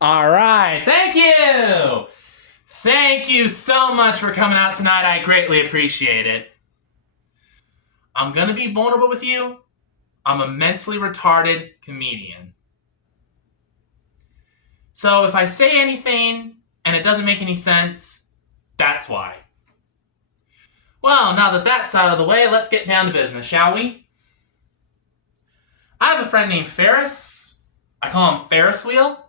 All right. Thank you. Thank you so much for coming out tonight. I greatly appreciate it. I'm going to be vulnerable with you. I'm a mentally retarded comedian. So if I say anything and it doesn't make any sense, that's why. Well, now that that's out of the way, let's get down to business, shall we? I have a friend named Ferris. I call him Ferris Wheel,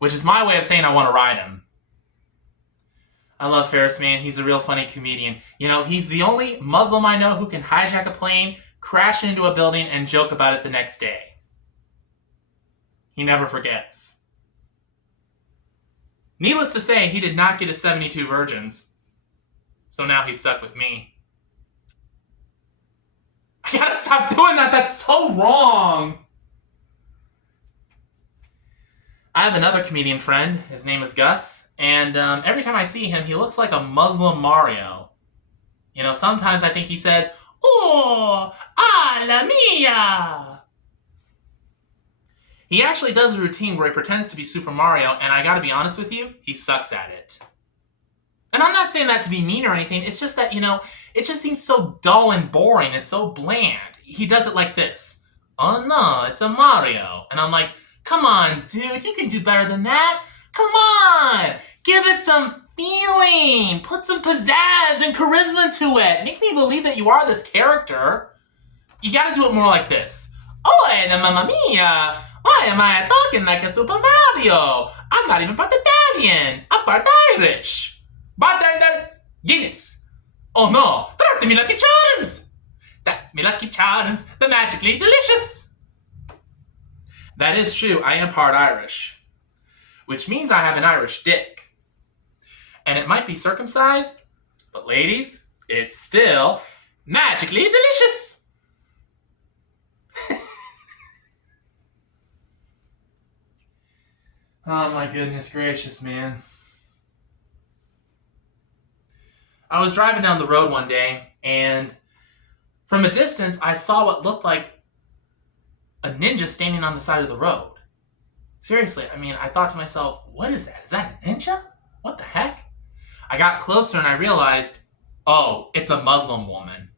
which is my way of saying I want to ride him. I love Ferris, man. He's a real funny comedian. You know, he's the only Muslim I know who can hijack a plane, crash into a building, and joke about it the next day. He never forgets. Needless to say, he did not get his 72 virgins. So now he's stuck with me. I gotta stop doing that. That's so wrong. I have another comedian friend. His name is Gus. And every time I see him, he looks like a Muslim Mario. You know, sometimes I think he says, "Oh, la mia." He actually does a routine where he pretends to be Super Mario, and I gotta be honest with you, he sucks at it. And I'm not saying that to be mean or anything, it's just that, you know, it just seems so dull and boring and so bland. He does it like this. "Oh no, it's a Mario." And I'm like, come on, dude, you can do better than that. Come on, give it some feeling. Put some pizzazz and charisma to it. Make me believe that you are this character. You gotta do it more like this. "Oi, the mamma mia. Why am I talking like a Super Mario? I'm not even part Italian. I'm part Irish. Bartender, Guinness. Oh no, 30 me Lucky Charms. That's me Lucky Charms, the magically delicious." That is true, I am part Irish. Which means I have an Irish dick. And it might be circumcised, but ladies, it's still magically delicious. Oh my goodness gracious, man. I was driving down the road one day, and from a distance, I saw what looked like a ninja standing on the side of the road. Seriously, I mean, I thought to myself, what is that? Is that a ninja? What the heck? I got closer and I realized, oh, it's a Muslim woman.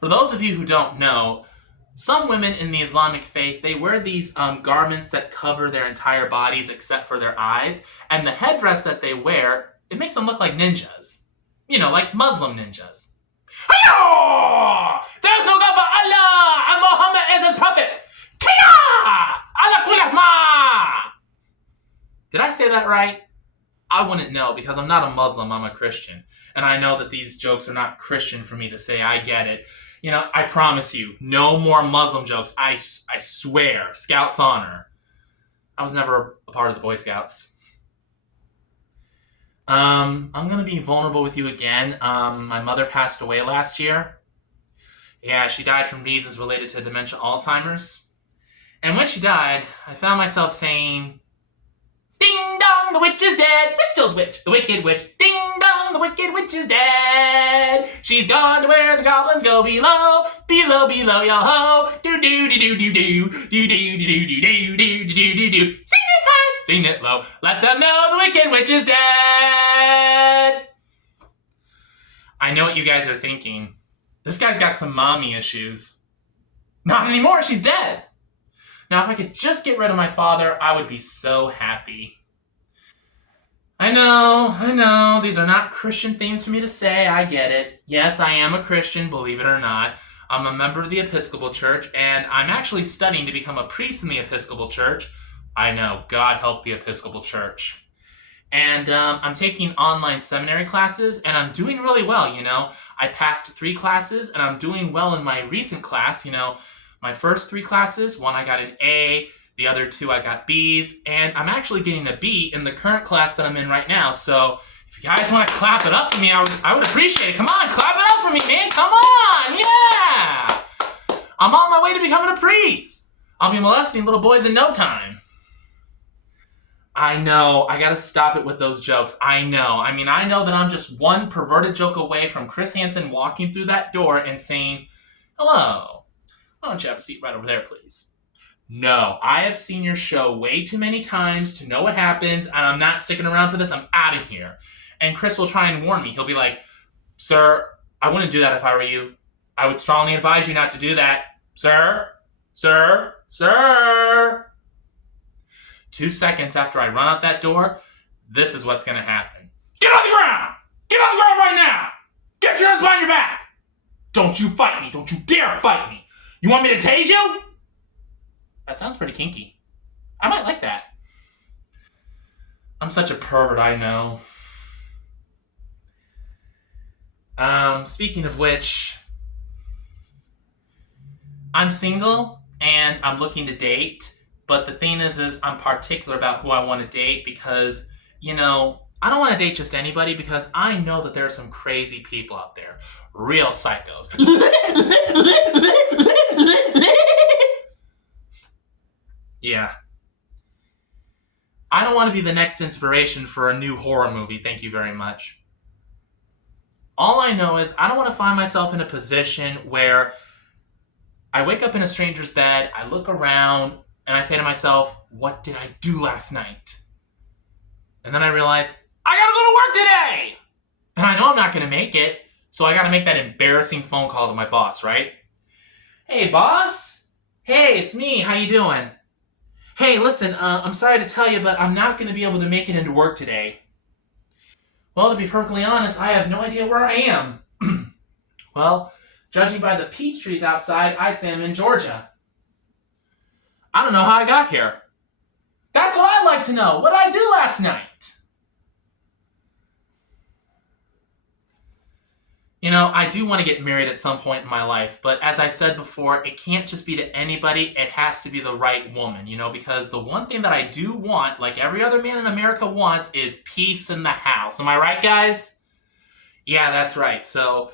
For those of you who don't know, some women in the Islamic faith, they wear these garments that cover their entire bodies except for their eyes, and the headdress that they wear, it makes them look like ninjas. You know, like Muslim ninjas. Hiya! There's no God but Allah, and Muhammad is his prophet. Kaya! Did I say that right? I wouldn't know because I'm not a Muslim, I'm a Christian. And I know that these jokes are not Christian for me to say, I get it. You know, I promise you, no more Muslim jokes. I swear, Scouts honor. I was never a part of the Boy Scouts. I'm going to be vulnerable with you again. My mother passed away last year. Yeah, she died from reasons related to dementia Alzheimer's. And when she died, I found myself saying, "Ding dong, the witch is dead. Witch, old witch, the wicked witch. Ding dong, the wicked witch is dead. She's gone to where the goblins go below, below, below, yo ho. Do do do do do do do do do do do do do do do. Sing it high, sing it low. Let them know the wicked witch is dead." I know what you guys are thinking. This guy's got some mommy issues. Not anymore. She's dead. Now, if I could just get rid of my father, I would be so happy. I know, these are not Christian things for me to say, I get it. Yes, I am a Christian, believe it or not. I'm a member of the Episcopal Church, and I'm actually studying to become a priest in the Episcopal Church. I know, God help the Episcopal Church. And I'm taking online seminary classes, and I'm doing really well, you know. I passed 3 classes, and I'm doing well in my recent class, you know. My first 3 classes, one I got an A, the other 2 I got B's, and I'm actually getting a B in the current class that I'm in right now. So if you guys want to clap it up for me, I would appreciate it. Come on, clap it up for me, man. Come on, yeah. I'm on my way to becoming a priest. I'll be molesting little boys in no time. I know, I gotta stop it with those jokes. I know. I mean, I know that I'm just one perverted joke away from Chris Hansen walking through that door and saying, "Hello. Why don't you have a seat right over there, please?" No, I have seen your show way too many times to know what happens, and I'm not sticking around for this. I'm out of here. And Chris will try and warn me. He'll be like, Sir, I wouldn't do that if I were you. I would strongly advise you not to do that. Sir, sir, sir. 2 seconds after I run out that door, this is what's going to happen. Get on the ground! Get on the ground right now! Get your hands behind your back! Don't you fight me! Don't you dare fight me! You want me to tase you? That sounds pretty kinky. I might like that. I'm such a pervert, I know. Speaking of which, I'm single and I'm looking to date, but the thing is I'm particular about who I want to date because, I don't want to date just anybody because I know that there are some crazy people out there. Real psychos. Yeah. I don't want to be the next inspiration for a new horror movie, thank you very much. All I know is I don't want to find myself in a position where I wake up in a stranger's bed, I look around, and I say to myself, what did I do last night? And then I realize, I gotta go to work today! And I know I'm not gonna make it, so I gotta make that embarrassing phone call to my boss, right? Hey, boss? Hey, it's me, how you doing? Hey, listen, I'm sorry to tell you, but I'm not gonna be able to make it into work today. Well, to be perfectly honest, I have no idea where I am. Well, judging by the peach trees outside, I'd say I'm in Georgia. I don't know how I got here. That's what I'd like to know. What did I do last night? I do want to get married at some point in my life, but as I said before, it can't just be to anybody. It has to be the right woman, because the one thing that I do want, like every other man in America wants, is peace in the house. Am I right, guys? Yeah, that's right. So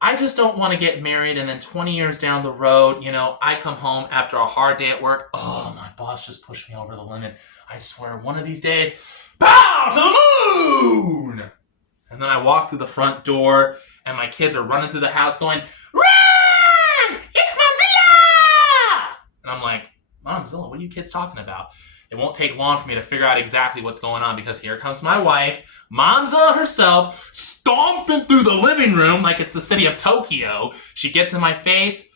I just don't want to get married and then 20 years down the road, I come home after a hard day at work. Oh, my boss just pushed me over the limit. I swear, one of these days, bow to the moon! And then I walk through the front door, and my kids are running through the house going, Run! It's Momzilla! And I'm like, Momzilla, what are you kids talking about? It won't take long for me to figure out exactly what's going on because here comes my wife, Momzilla herself, stomping through the living room like it's the city of Tokyo. She gets in my face,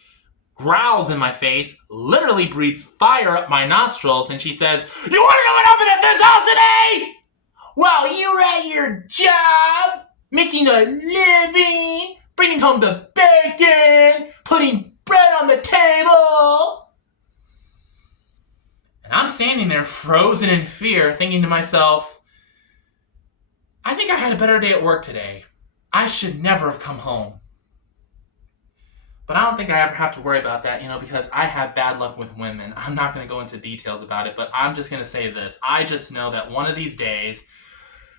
growls in my face, literally breathes fire up my nostrils, and she says, You want to know what happened at this house today? Well, you were at your job, making a living, bringing home the bacon, putting bread on the table. And I'm standing there frozen in fear, thinking to myself, I think I had a better day at work today. I should never have come home. But I don't think I ever have to worry about that, because I have bad luck with women. I'm not going to go into details about it, but I'm just going to say this. I just know that one of these days,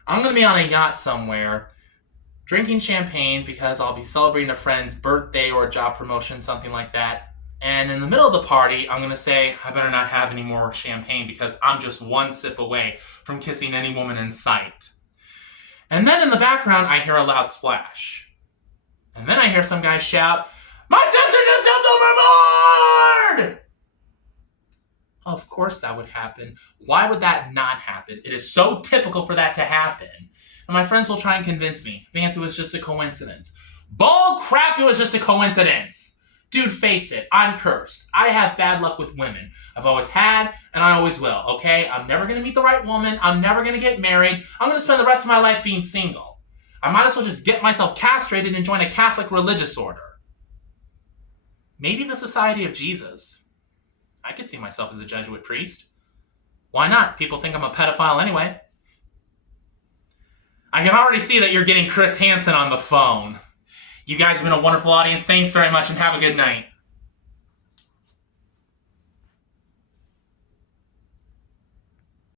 I'm going to be on a yacht somewhere, drinking champagne because I'll be celebrating a friend's birthday or a job promotion, something like that. And in the middle of the party, I'm going to say, I better not have any more champagne because I'm just one sip away from kissing any woman in sight. And then in the background, I hear a loud splash. And then I hear some guy shout, My sister just jumped overboard! Of course that would happen. Why would that not happen? It is so typical for that to happen. And my friends will try and convince me, Vance, it was just a coincidence. Bull crap, it was just a coincidence. Dude, face it, I'm cursed. I have bad luck with women. I've always had, and I always will, okay? I'm never going to meet the right woman. I'm never going to get married. I'm going to spend the rest of my life being single. I might as well just get myself castrated and join a Catholic religious order. Maybe the Society of Jesus. I could see myself as a Jesuit priest. Why not? People think I'm a pedophile anyway. I can already see that you're getting Chris Hansen on the phone. You guys have been a wonderful audience. Thanks very much and have a good night.